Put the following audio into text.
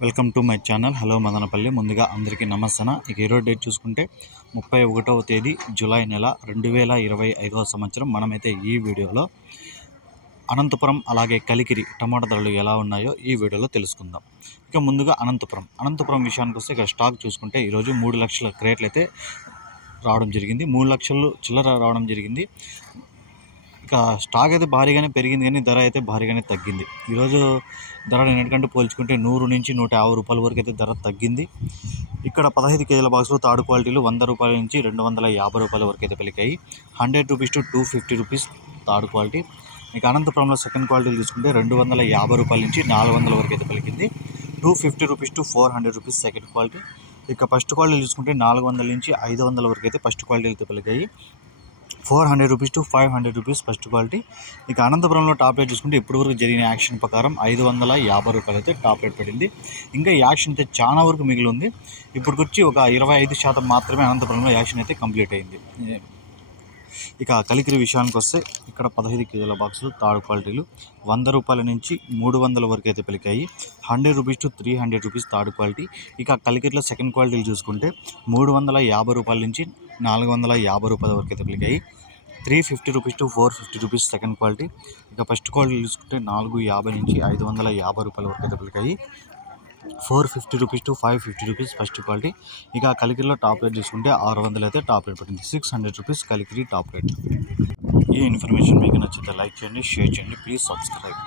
Welcome to my channel. Hello Madanapalle. ముందుగా అందరికీ నమస్తన. ఇక ఈరోజు డేట్ చూసుకుంటే ముప్పై ఒకటవ తేదీ జూలై నెల రెండు వేల ఇరవై ఐదవ సంవత్సరం. మనమైతే ఈ వీడియోలో అనంతపురం అలాగే కలికిరి టమాటా ధరలు ఎలా ఉన్నాయో ఈ వీడియోలో తెలుసుకుందాం. ఇక ముందుగా అనంతపురం. అనంతపురం విషయానికి వస్తే ఇక్కడ స్టాక్ చూసుకుంటే ఈరోజు మూడు లక్షల క్రేట్లు అయితే రావడం జరిగింది. మూడు లక్షలు చిల్లర రావడం జరిగింది. ఇక స్టాక్ అయితే భారీగానే పెరిగింది కానీ ధర అయితే భారీగానే తగ్గింది. ఈరోజు ధర నిన్నటికంటే పోల్చుకుంటే నూరు నుంచి నూట యాభై రూపాయల వరకు అయితే ధర తగ్గింది. ఇక్కడ పదహైదు కేజీల బాక్స్లో థర్డ్ క్వాలిటీలు వంద రూపాయల నుంచి రెండు వందల యాభై రూపాయల వరకు అయితే పెరిగాయి. Hundred rupees to two fifty rupees third quality. ఇక అనంతపురంలో సెకండ్ క్వాలిటీలు తీసుకుంటే రెండు వందల యాభై రూపాయల నుంచి నాలుగు వందల వరకు అయితే పలికింది two fifty rupees to four hundred rupees second quality. ఇక ఫస్ట్ క్వాలిటీ చూసుకుంటే నాలుగు వందల నుంచి ఐదు వందల వరకు అయితే ఫస్ట్ క్వాలిటీ అయితే పలికాయి four hundred rupees to five hundred rupees first quality. ఇక అనంతపురంలో టాప్ రేట్ చూసుకుంటే వరకు జరిగిన యాక్షన్ ప్రకారం ఐదు వందల యాభై రూపాయలు అయితే టాప్ రేట్ పడింది ఇంకా యాక్షన్ అయితే చాలా వరకు మిగిలి ఉంది ఇప్పటికొచ్చి ఒక ఇరవై ఐదు శాతం మాత్రమే అనంతపురంలో యాక్షన్ అయితే కంప్లీట్ అయింది. ఇక కలికిరి విషయానికి వస్తే ఇక్కడ పదహైదు కేజీల బాక్సులు థర్డ్ క్వాలిటీలు వంద రూపాయల నుంచి మూడు వందల వరకు అయితే పలికాయి. Hundred rupees to three hundred rupees third quality. ఇక కలికిరిలో సెకండ్ క్వాలిటీలు చూసుకుంటే మూడు వందల యాభై రూపాయల నుంచి నాలుగు వందల యాభై రూపాయల వరకు అయితే పలికాయి. Three fifty rupees to four fifty rupees second quality. ఇక ఫస్ట్ క్వాలిటీ తీసుకుంటే నాలుగు యాభై నుంచి ఐదు వందల యాభై రూపాయల వరకు అయితే పలికాయి four fifty rupees to five fifty rupees first quality. ఇక కలికిరిలో టాప్ రేట్ చూసుకుంటే ఆరు వందలు అయితే టాప్ రేట్ పడింది. Six hundred rupees Kalikiri top rate. ఈ ఇన్ఫర్మేషన్ మీకు నచ్చితే లైక్ చేయండి షేర్ చేయండి ప్లీజ్ సబ్స్క్రైబ్.